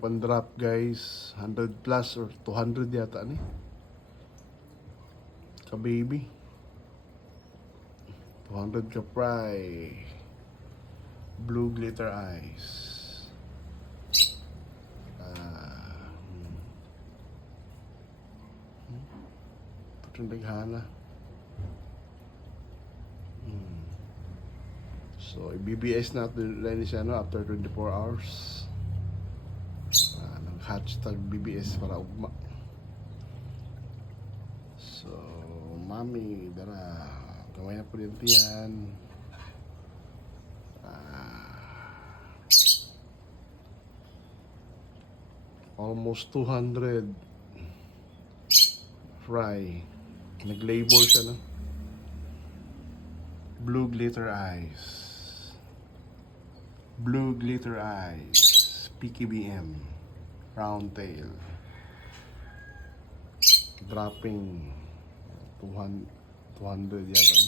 pan-drop guys. 100 plus or 200 yata ni. Ka-baby. 200 ka fry. Blue glitter eyes. Ito yung naghana. So, i-BBS natin rin siya after 24 hours. Nag-hashtag BBS para ugma. So, mami, dara. Kamay na po din yan. Almost 200 fry. Nag-label siya, no? Blue glitter eyes. Blue glitter eyes. PKBM. Round tail. Dropping 200 yata.